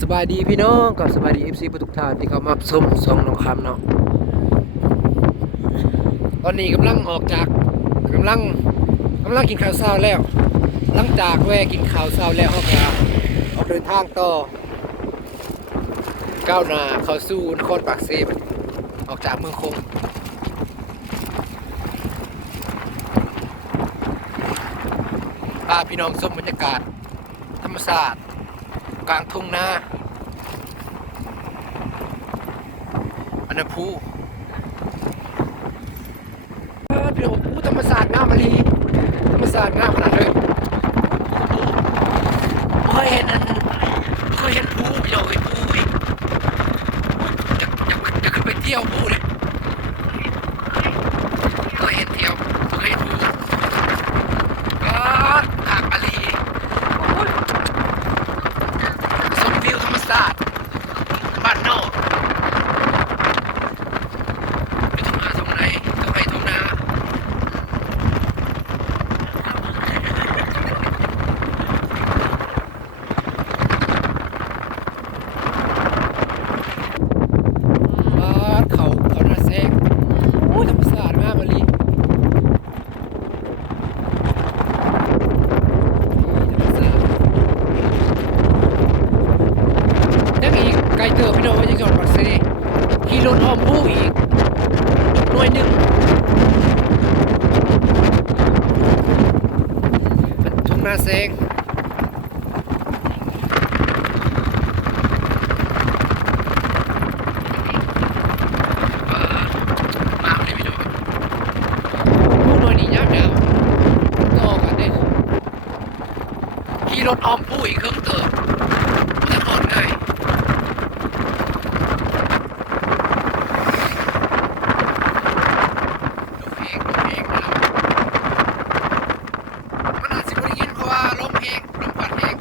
สบายดีพี่น้องกับสบายดีเอฟซีทุกท่านที่เขามาชมสองน้องคำเนาะตอนนี้กำลังออกจากกำลังกำลังกินข้าวเช้าแล้ว หลังจากแวะกินข้าวเช้าแล้วเขาก็ออกเดินทางต่อก้าวหน้าเข้าสู่นครปากเซบออกจากเมืองคงพาพี่น้องชมบรรยากาศ ธรรมศาสตร์ กลางทุ่งนาอันนั้นภูเออพี่น้องภูธรรมศาสตร์งามมาลีธรรมศาสตร์งามขนาดเลยเคยเห็นอันเคยเห็นภูพี่น้องเห็นภูอีกจะจะจะขึ้นไปเที่ยวภูเลยเคยเห็นเที่ยวเคยเห็นภู ก็ทางอาลีสมวิวธรรมศาสตร์บ้านนอกไปทุ่งนาตรงไหนตรงไหนทุ่งนาบ้านเขาเขานาแซงโอ้ยธรรมศาสตร์มากมาลี ยังอีกไกลเติบพี่น้องว่ายังจอดปักเซขี่รถอ้อมผู้อีกหน่วยหนึ่งมันทุ่งนาแซงมาเลยพี่น้องผู้หน่วยนี้ยาวยาวต่อกัน เด้ขี่รถออมผู้อีกเครื่องเติบ ถนนเลยดูเพลงดูเพลงนะครับมันอาจจะไม่ได้ยินเพราะว่าลมเพลงลมพัดเพลง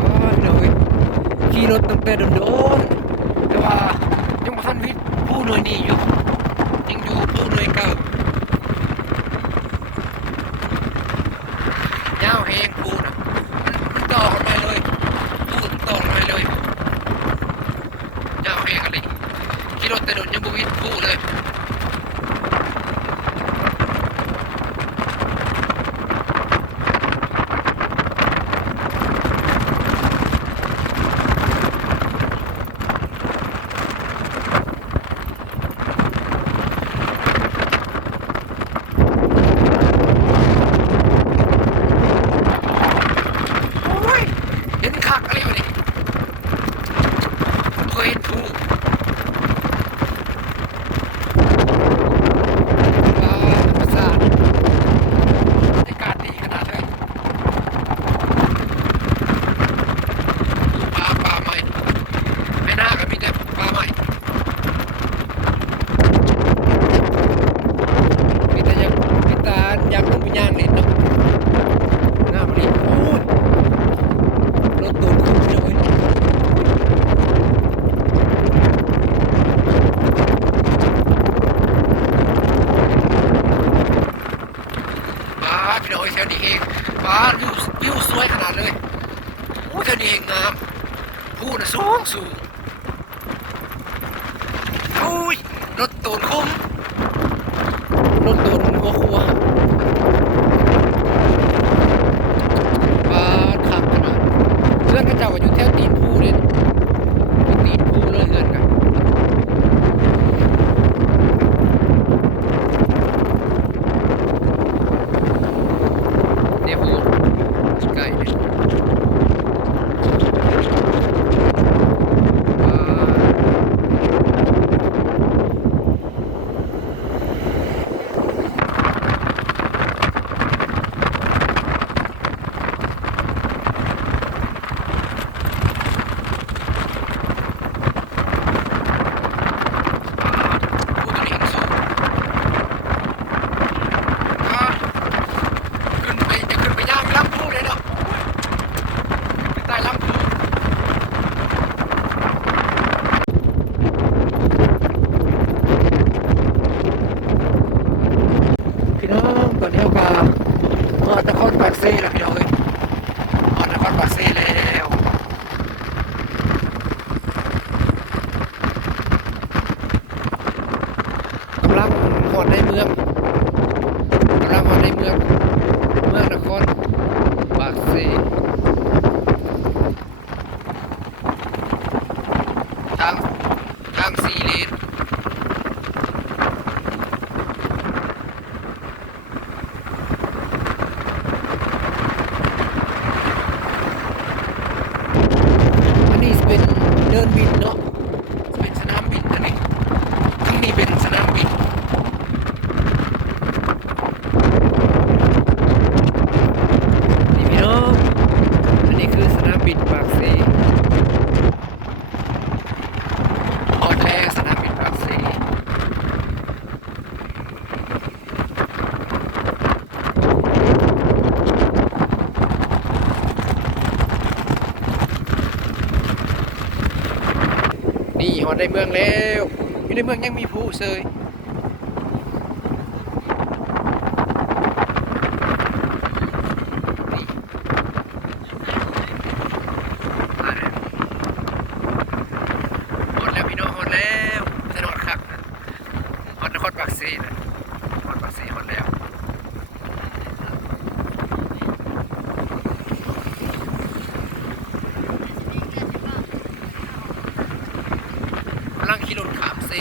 อ๋อเดี๋ยวเว้ยขี่ รถตั้งแต่โดนแต่ว่ายังบ่ทันวิทย์ผู้หน่วยนี้อยู่ยังอยู่ผู้หน่วยเก่ายาวแหงปูนะมันมันต่อกันไปเลยปูมันต่อกันไปเลยยาวแหงอะไรขี่รถแต่โดนยังบุวิดปูเลยโอ้ยเห็นคักอะไรวะนี่เคยเห็นปูอ่าธรรมศาสตร์บรรยากาศดีขนาดเลยปลาปลาใหม่ไม่น่าก็มีแต่ปลาใหม่มีแต่ยังมีตายังลงไปย่างเล่นเนาะงามดีโอ้ยรถตูนคุ้มเลยเว้ยบ้า พี่น้องไอ้แถวนี้เองบ้าวิววิวสวยขนาดเลยโอ้ยแถวนี้เองงามพูดนะสูงสูงโอ้ยรถตูนคุ้มรถตูนหัวครัวบ้าขับขนาดเพื่อนก็เจ้าก็อยู่แถวตีนภูเลยอยู่ตีนภูเลยเพื่อนกันเนี่ยภูใกล้เลยบ้าน พี่น้องตอนนี้เราก็ฮอดนครปากเซ่แล้วพี่น้องเอ้ยฮอดนครปากเซ่แล้วกำลังฮ อดในเมืองกำลังหอดในเมือง เมืองนครปากเซ่ทางทางสี่เลน อันนี้เป็นเดินบินเนาะเป็นสนามบินอันนี้ทั้งนี้เป็นสนามบิน นี่พี่น้อง อันนี้คือสนามบินปากเซออดแล้วสนามบินปากเซ นี่ฮอดในเมืองแล้วอยู่ในเมืองยังมีผู้เซยนี่ มาแล้วฮอดแล้วพี่น้องฮอดแล้วถนนคักนะฮอดนครปากซีนะฮอดปากซีฮอดแล้ว กำลังขี่รถขามเซ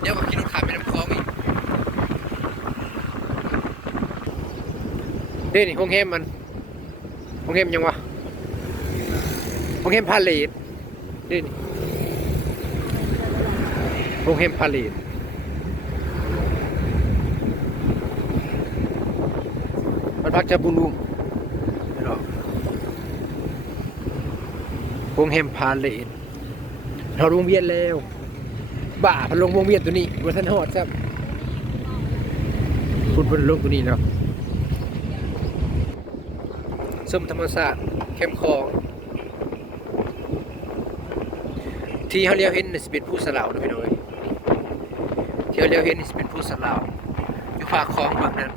เดี๋ยวก็ขี่รถขามไปน้ำคลองอีกเด้นี่โรงแรมมันโรงแรมยังวะโรงแรมพาเลทนี่นี่โรงแรมพาเลทมันพักจะบุญลุงไม่หรองแรมพาเลทเราวงเวียนแล้ว บ่าพันลงวงเวียนตัวนี้วัฒนหอดครับคุณพันลงตัวนี้เนาะส้มธรรมศาสตร์เข้มคองที่เขาเรียกเห็นนี่สิเป็นผู้สลาวนะพี่น้อยที่เขาเรียกเห็นนี่สิเป็นผู้สลาวอยู่ฝาคคลองบางนั้น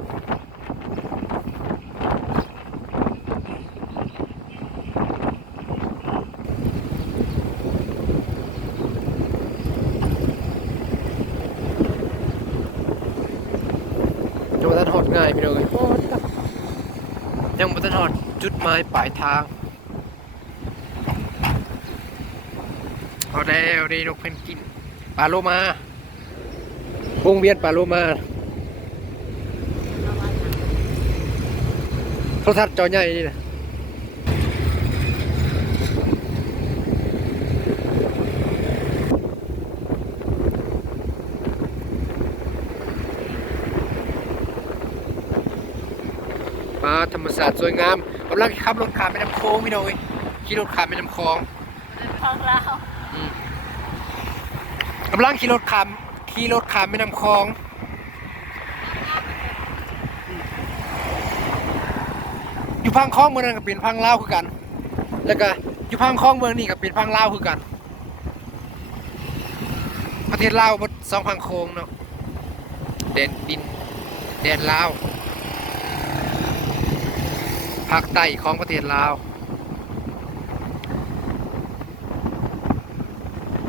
ยั งบ่ทันหอดง่ายพี่น้อยฮอดครับยังบ่ทันหอดจุดหมายปลายทางเอาแล้วนี่นกเพนกินปลาโลมาวงเวียนปลาโลมาโทรทัศน์จอใหญ่นี่นะ ธรรมศาสตร์สวยงามกำลังขับรถขามไปน้ำโค้งพี่น้อยขี่รถขามไปน้ำคลองของเรากำลังขี่รถขามขี่รถขามแม่น้ำคลองอยู่พังคลองเมืองนั้นกับเป็นพังลาวคือกัน แล้วก็อยู่พังคลองเมืองนี่กับเป็นพังลาวคือกัน ประเทศลาวบดสองพังโค้งเนาะแดนดินแดนลาว ภาคใต้ของประเทศลาว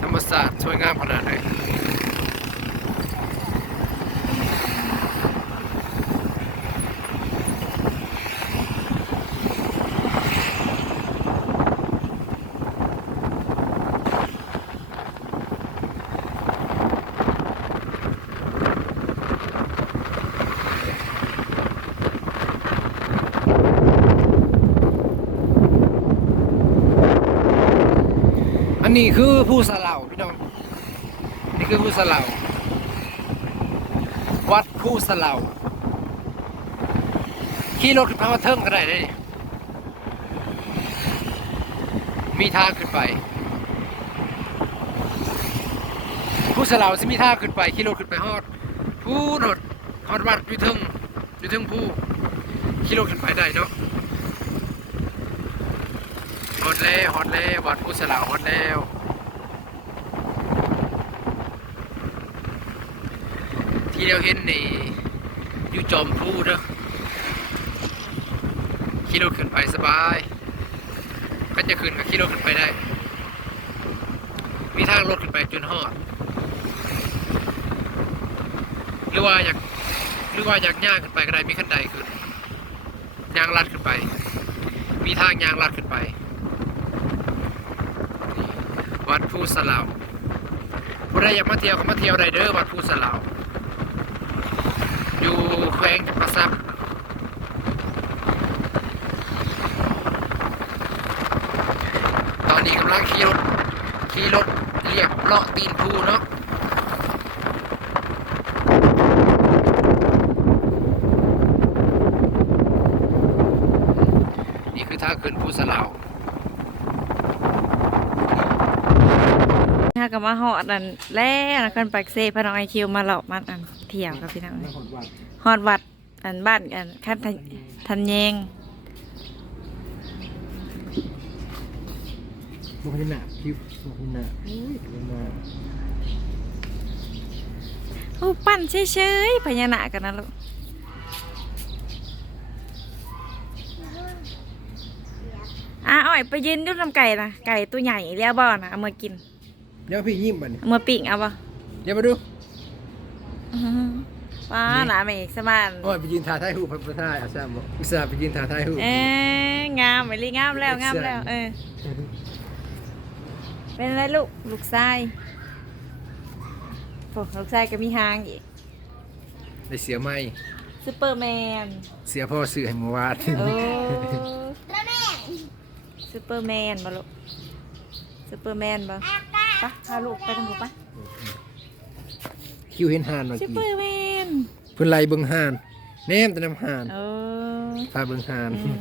ธรรมศาสตร์สวยงามขนาดไหน นนี้คือผู้สลาวพี่น้องนี่คือผู้สลาววัดผู้สลาวขี่รถขึ้นไปมาเทิงก็ได้เลยมีทางขึ้นไป ผู้สลาวจะมีทางขึ้นไปขี่รถขึ้นไปฮอด ผู้รถฮอดวัดอยู่เทิงอยู่เทิงผู้ขี่รถขึ้นไปได้เนาะ ฮอดแล้วฮอดแล้ววัดผู้สลาวฮอดแล้วที่เราเห็นนี่อยู่จอมพูเด้อขี่รถขึ้นไปสบาย ก็จะขึ้นก็ขี่รถขึ้นไปได้ มีทางรถขึ้นไปจนฮอดหรือว่าอยากหรือว่าอยากย่างขึ้นไปก็ได้มีขั้นใดขึ้นยางลัดขึ้นไป มีทางยางลัดขึ้นไป วัดผู้สลาวผู้ใดอยากมาเที่ยวก็มาเที่ยวได้เด้อวัดผู้สลาวอยู่แขวงจำปาสักตอนนี้กำลังขี่รถขี่รถเรียบเลาะตีนภูเนาะนี่คือท่าขึ้นผู้สลาว ถ้ากับมาหอดอันแล้วนะกันปักเซ่พะน้องไอคิวมาหลอกมาอันเที่ยวกับพี่น้องนครวัดฮอดวัดอันบ้านอันขั้นทันทันแยงบุคคลหนาคิวบุคคลหนาอุ้ยบุคคลหนาโอ้ปั้นเฉยๆพญานาคกันนะลูกอะอ้อยไปยืนดูลำไก่นะไก่ตัวใหญ่แล้วบ่นะเอามากิน เดี๋ยวพี่ยิ้มมันเอามาปิ้งเอาบ่เดี๋ยวมาดูอื้อหือป้าหนาเมฆสมานโอ้ยไปยืนถ่ายท้ายหูพระท่ายอาซามบอกอุตส่าห์ไปยืนถ่ายท้ายหูเอ้ยงามไปเลยงามแล้วงามแล้ว เออ เป็นอะไรลูกลูกชายโอ้ลูกชายก็มีหางอีกได้เสียไหมซูเปอร์แมนเสียพ่อซื้อให้เมื่อวานโอ้ซูเปอร์แมนบ่ลูกซูเปอร์แมนบ่ ปะพาลูกไปทางผูปะคิวเห็นห่านเมื่อซูกี้เปอร์แมนเพิ่นไล่เบิ่งห่านแนมแต่น้ำห่านโอ้พาเบิ่งห่านอืม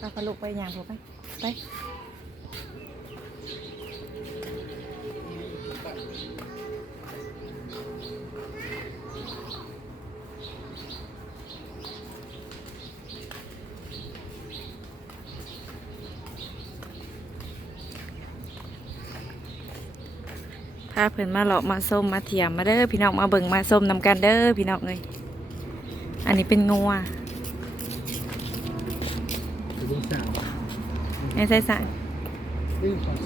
พาพาลูกไปอย่างผูปะไปาเพิ่นมาหลอกมาส้มมาเถียมมาเด้อพี่น้องมาเบิ่งมาส้มนำกันเด้อพี่น้องเลยอันนี้เป็นงัวไปเบิ่งสาวไอ้ใส่สั่งดื้อของ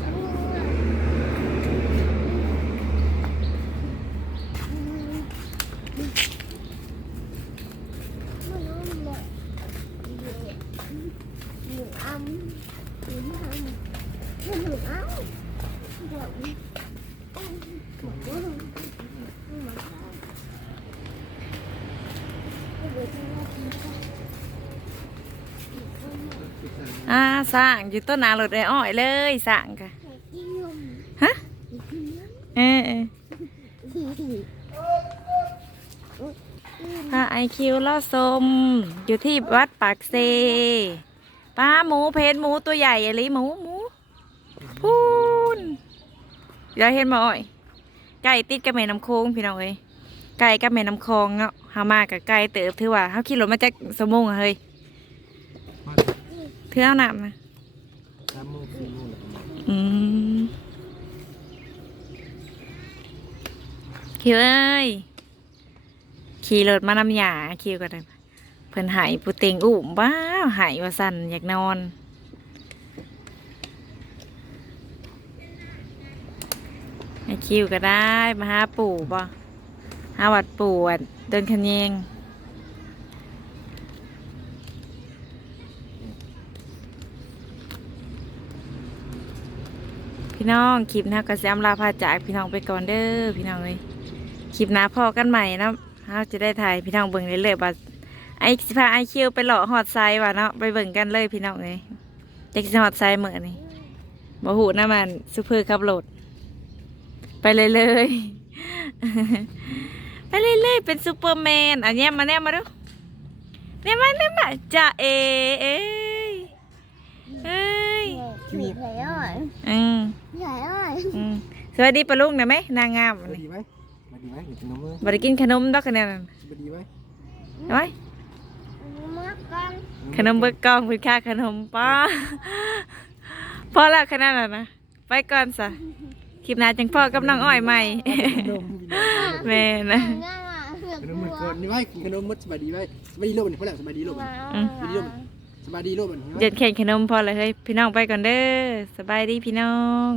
สาวอ่าสั่งอยู่ต้นนารถไอ้อ้อยเลยสั่งค่ะฮะเออเออพาไอคิวล่อสมอยู่ที่วัดปากเซป้าหมูเพนหมูตัวใหญ่อะไรหมูหมูพูนเดี๋ยวเห็นบ่อ้อยไก่ติดกับแม่น้ำโค้งพี่น้องเอ้ยไก่กับแม่น้ำคลองเนาะเฮามากกับไก่เติบถือว่าเฮาขี่รถมาจากสมงอเฮ้ย เอาน้ำนะสามโมงสี่โมงแล้วก็มาอืมคิวเอ้ยขี่รถมานำหยาคิวก็ได้เพิ่นหายปูเต็งอุ่มบ้าวหายว่าสั่นอยากนอนไอคิวก็ได้มาหาปู่บ่หาวัดปู่อะเดินคันเยง พี่น้องคลิปหน้าก็จะอำลาพาจากพี่น้องไปก่อนเด้อพี่น้องเลยคลิปหน้าพอกันใหม่นะเราจะได้ถ่ายพี่น้องเบิ่งเรื่อยๆว่าไอสิพาไอคิวไปหล่อหอดไซว่ะเนาะไปเบิ่งกันเลยพี่น้องเลยจะสิหอดไซเหมือนนี่บ่หูน้ำมันซูเปอร์ขับรถไปเลยเลยไปเลยเลยๆเป็นซูเปอร์แมนอันเนี้ยมาแน่มาดูเนี่ยมาเนี่ยมาจะเอเอ้ยเอ้ย คิวยิ้มอืมอืมสวัสดีปะลุงนะไหมนางงามมานี่ดีไหมมาดีไหมเห็นขนมมือบ่ได้กินขนมดอกคะแนนนมาดีไหมเห็นไหมขนมเบิกกองคุณค่าขนมป้าพอแล้วขนาดนั้นนะไปก่อนสะคลิปหน้าจังพ่อกับน้องอ้อยใหม่ขนมพี่น้องแม่นะ Mama, ขนมมันก่อนนี่ไว้ขนมมดสบายดีไว้สบายดีโลกมันพอแล้วสบายดีโลกมันอืมสบายดีโลกมัน สบายดีลูกมันเด็ดแข่งขนมพอเลยเฮ้ยพี่น้องไปก่อนเด้อสบายดีพี่น้อง